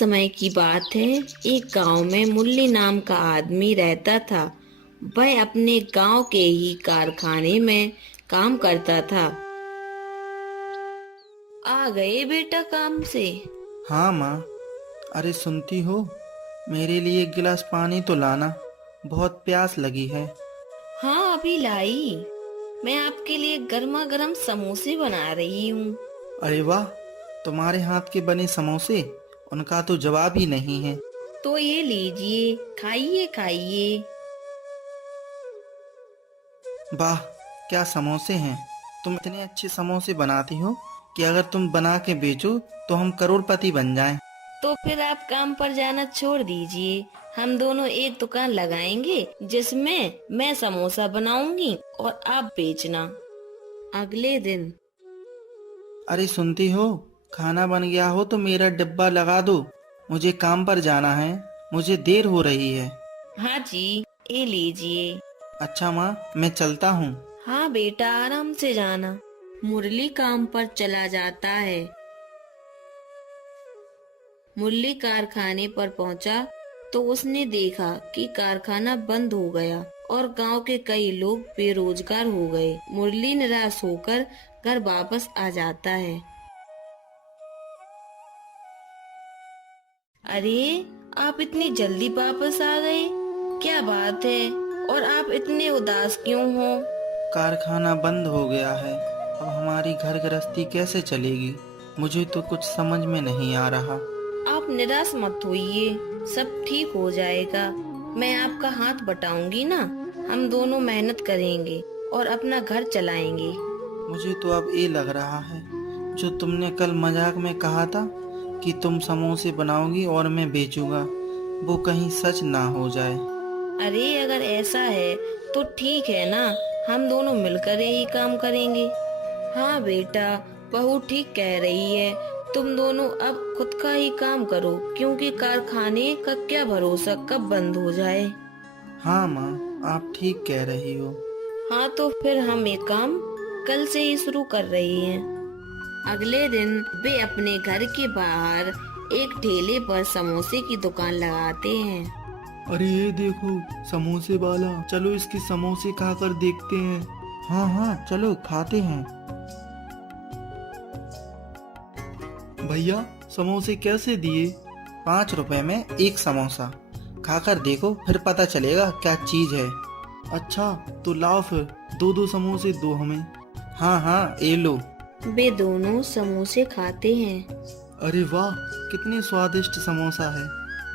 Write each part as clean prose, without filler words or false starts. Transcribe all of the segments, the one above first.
समय की बात है। एक गांव में मुल्ली नाम का आदमी रहता था। वह अपने गांव के ही कारखाने में काम करता था। आ गए बेटा काम से? हाँ माँ। अरे सुनती हो, मेरे लिए एक गिलास पानी तो लाना, बहुत प्यास लगी है। हाँ अभी लाई। मैं आपके लिए गर्मा गर्म समोसे बना रही हूँ। अरे वाह, तुम्हारे हाथ के बने समोसे, उनका तो जवाब ही नहीं है। तो ये लीजिए, खाइए खाइए। वाह, क्या समोसे हैं। तुम इतने अच्छे समोसे बनाती हो कि अगर तुम बना के बेचो तो हम करोड़पति बन जाएं। तो फिर आप काम पर जाना छोड़ दीजिए। हम दोनों एक दुकान लगाएंगे जिसमें मैं समोसा बनाऊंगी और आप बेचना। अगले दिन। अरे सुनती हो, खाना बन गया हो तो मेरा डिब्बा लगा दो, मुझे काम पर जाना है, मुझे देर हो रही है। हाँ जी, ये लीजिए। अच्छा माँ, मैं चलता हूँ। हाँ बेटा, आराम से जाना। मुरली काम पर चला जाता है। मुरली कारखाने पर पहुंचा तो उसने देखा कि कारखाना बंद हो गया और गांव के कई लोग बेरोजगार हो गए। मुरली निराश होकर घर वापस आ जाता है। अरे, आप इतनी जल्दी वापस आ गए, क्या बात है? और आप इतने उदास क्यों हो? कारखाना बंद हो गया है, अब हमारी घर गृहस्थी कैसे चलेगी, मुझे तो कुछ समझ में नहीं आ रहा। आप निराश मत होइए, सब ठीक हो जाएगा। मैं आपका हाथ बटाऊंगी ना। हम दोनों मेहनत करेंगे और अपना घर चलाएंगे। मुझे तो अब ये लग रहा है, जो तुमने कल मजाक में कहा था कि तुम समोसे बनाओगी और मैं बेचूंगा, वो कहीं सच ना हो जाए। अरे अगर ऐसा है तो ठीक है ना, हम दोनों मिलकर यही काम करेंगे। हाँ बेटा, बहू ठीक कह रही है। तुम दोनों अब खुद का ही काम करो, क्योंकि कारखाने का क्या भरोसा कब बंद हो जाए। हाँ माँ, आप ठीक कह रही हो। हाँ तो फिर हम ये काम कल से ही शुरू कर रही हैं। अगले दिन वे अपने घर के बाहर एक ठेले पर समोसे की दुकान लगाते हैं। अरे ये देखो, समोसे वाला, चलो इसके समोसे खाकर देखते हैं। हाँ हाँ, चलो खाते हैं। भैया, समोसे कैसे दिए? 5 रुपए में एक समोसा, खाकर देखो फिर पता चलेगा क्या चीज है। अच्छा, तो लाओ फिर, दो दो समोसे दो हमें। हाँ हाँ, ये लो। वे दोनों समोसे खाते हैं। अरे वाह, कितने स्वादिष्ट समोसा है,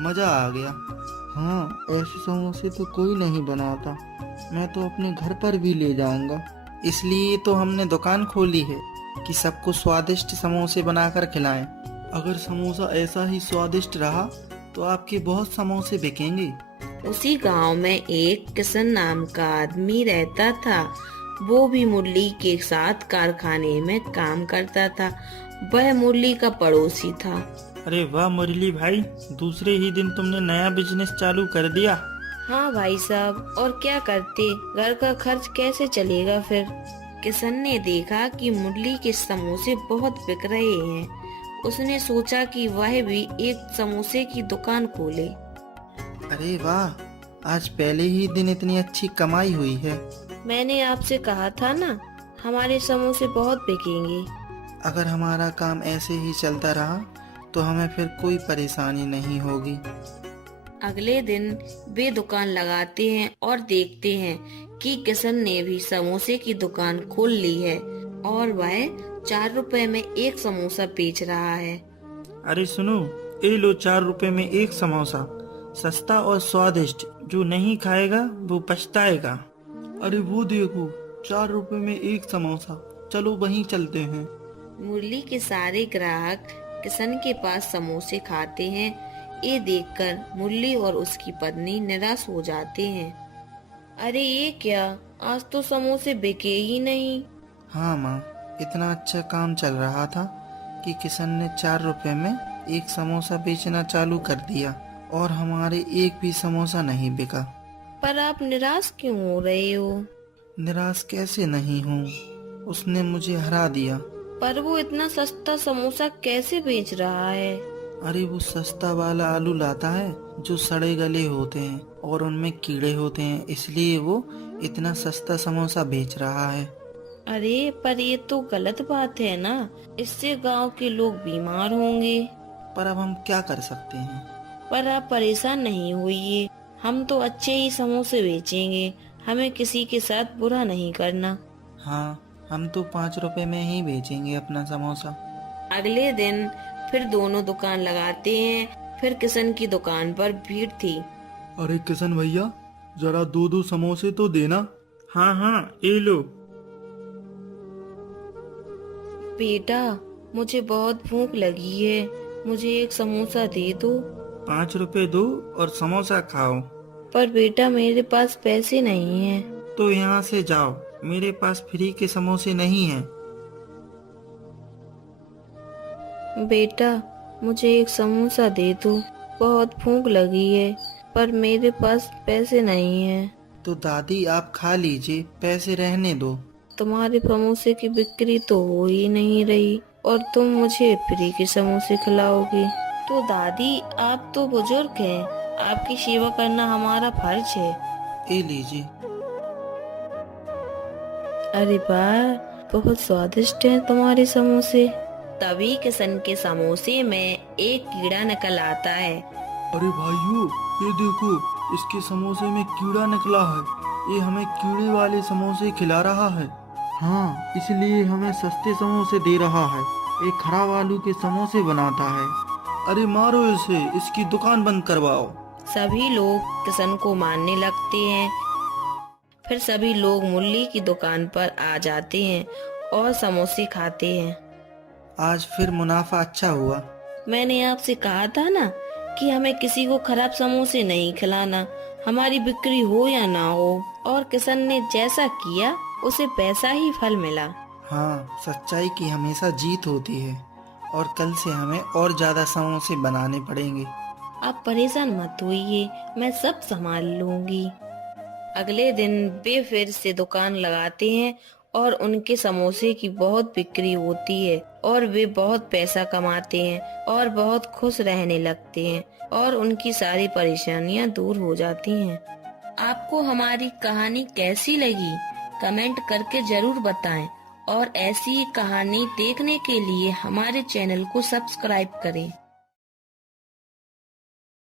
मजा आ गया। हाँ, ऐसे समोसे तो कोई नहीं बनाता, मैं तो अपने घर पर भी ले जाऊंगा। इसलिए तो हमने दुकान खोली है कि सबको स्वादिष्ट समोसे बनाकर खिलाएं। अगर समोसा ऐसा ही स्वादिष्ट रहा तो आपके बहुत समोसे बिकेंगे। उसी गांव में एक किशन नाम का आदमी रहता था। वो भी मुरली के साथ कारखाने में काम करता था। वह मुरली का पड़ोसी था। अरे वाह मुरली भाई, दूसरे ही दिन तुमने नया बिजनेस चालू कर दिया। हाँ भाई साहब, और क्या करते, घर का खर्च कैसे चलेगा फिर। किशन ने देखा कि मुरली के समोसे बहुत बिक रहे हैं। उसने सोचा कि वह भी एक समोसे की दुकान खोले। अरे वाह, आज पहले ही दिन इतनी अच्छी कमाई हुई है। मैंने आपसे कहा था ना, हमारे समोसे बहुत बिकेंगे। अगर हमारा काम ऐसे ही चलता रहा तो हमें फिर कोई परेशानी नहीं होगी। अगले दिन वे दुकान लगाते हैं और देखते हैं कि किशन ने भी समोसे की दुकान खोल ली है और वह 4 रुपए में एक समोसा बेच रहा है। अरे सुनो, ये लो 4 रुपए में एक समोसा, सस्ता और स्वादिष्ट, जो नहीं खाएगा वो पछताएगा। अरे वो देखो, 4 रुपए में एक समोसा, चलो वहीं चलते हैं। मुरली के सारे ग्राहक किशन के पास समोसे खाते हैं। ये देखकर मुरली और उसकी पत्नी निराश हो जाते हैं। अरे ये क्या, आज तो समोसे बिके ही नहीं। हाँ माँ, इतना अच्छा काम चल रहा था कि किशन ने 4 रुपए में एक समोसा बेचना चालू कर दिया और हमारे एक भी समोसा नहीं बिका। पर आप निराश क्यों हो रहे हो? निराश कैसे नहीं हूँ, उसने मुझे हरा दिया। पर वो इतना सस्ता समोसा कैसे बेच रहा है? अरे वो सस्ता वाला आलू लाता है जो सड़े गले होते हैं और उनमें कीड़े होते हैं, इसलिए वो इतना सस्ता समोसा बेच रहा है। अरे पर ये तो गलत बात है ना, इससे गांव के लोग बीमार होंगे। पर अब हम क्या कर सकते हैं। पर आप परेशान नहीं होइए, हम तो अच्छे ही समोसे बेचेंगे, हमें किसी के साथ बुरा नहीं करना। हाँ, हम तो 5 रुपए में ही बेचेंगे अपना समोसा। अगले दिन फिर दोनों दुकान लगाते हैं। फिर किशन की दुकान पर भीड़ थी। अरे किशन भैया, जरा दो दो समोसे तो देना। हाँ हाँ, ये लो। बेटा, मुझे बहुत भूख लगी है, मुझे एक समोसा दे दो। 5 रुपए दो और समोसा खाओ। पर बेटा मेरे पास पैसे नहीं हैं। तो यहाँ से जाओ, मेरे पास फ्री के समोसे नहीं हैं। बेटा मुझे एक समोसा दे दो, बहुत भूख लगी है, पर मेरे पास पैसे नहीं हैं। तो दादी आप खा लीजिए, पैसे रहने दो। तुम्हारे समोसे की बिक्री तो हो ही नहीं रही और तुम मुझे फ्री के समोसे खिलाओगे। तो दादी आप तो बुजुर्ग हैं, आपकी सेवा करना हमारा फर्ज है। ये लीजिए। अरे वाह, बहुत स्वादिष्ट हैं तुम्हारे समोसे। तभी किशन के समोसे में एक कीड़ा निकल आता है। अरे भाइयों, ये देखो, इसके समोसे में कीड़ा निकला है। ये हमें कीड़े वाले समोसे खिला रहा है। हाँ, इसलिए हमें सस्ते समोसे दे रहा है। ये खराब आलू के समोसे बनाता है। अरे मारो इसे, इसकी दुकान बंद करवाओ। सभी लोग किशन को मारने लगते हैं। फिर सभी लोग मुल्ली की दुकान पर आ जाते हैं और समोसे खाते हैं। आज फिर मुनाफा अच्छा हुआ। मैंने आपसे कहा था ना कि हमें किसी को खराब समोसे नहीं खिलाना, हमारी बिक्री हो या ना हो। और किशन ने जैसा किया उसे वैसा ही फल मिला। हाँ, सच्चाई की हमेशा जीत होती है और कल से हमें और ज्यादा समोसे बनाने पड़ेंगे। आप परेशान मत होइए, मैं सब संभाल लूंगी। अगले दिन वे फिर से दुकान लगाते हैं और उनके समोसे की बहुत बिक्री होती है और वे बहुत पैसा कमाते हैं और बहुत खुश रहने लगते हैं और उनकी सारी परेशानियां दूर हो जाती हैं। आपको हमारी कहानी कैसी लगी कमेंट करके जरूर बताएं और ऐसी ही कहानी देखने के लिए हमारे चैनल को सब्सक्राइब करें।